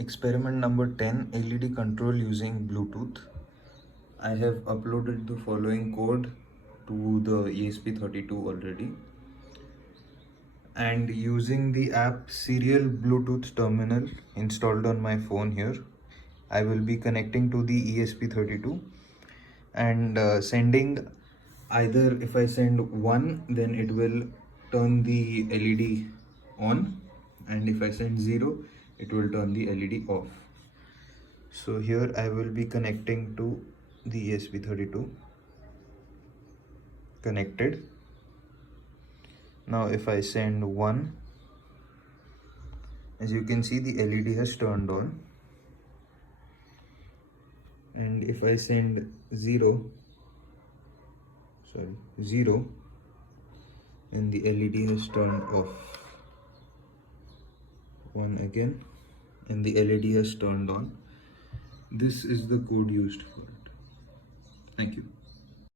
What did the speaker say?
Experiment number 10, LED control using Bluetooth. I have uploaded the following code to the ESP32 already. And using the app serial Bluetooth terminal installed on my phone here, I will be connecting to the ESP32 and sending either, if I send 1, then it will turn the LED on, and if I send 0, it will turn the LED off. So here I will be connecting to the ESP32, connected. Now if I send 1, as you can see, the LED has turned on, and if I send 0, and the LED has turned off. 1 again, and the LED has turned on. This is the code used for it. Thank you.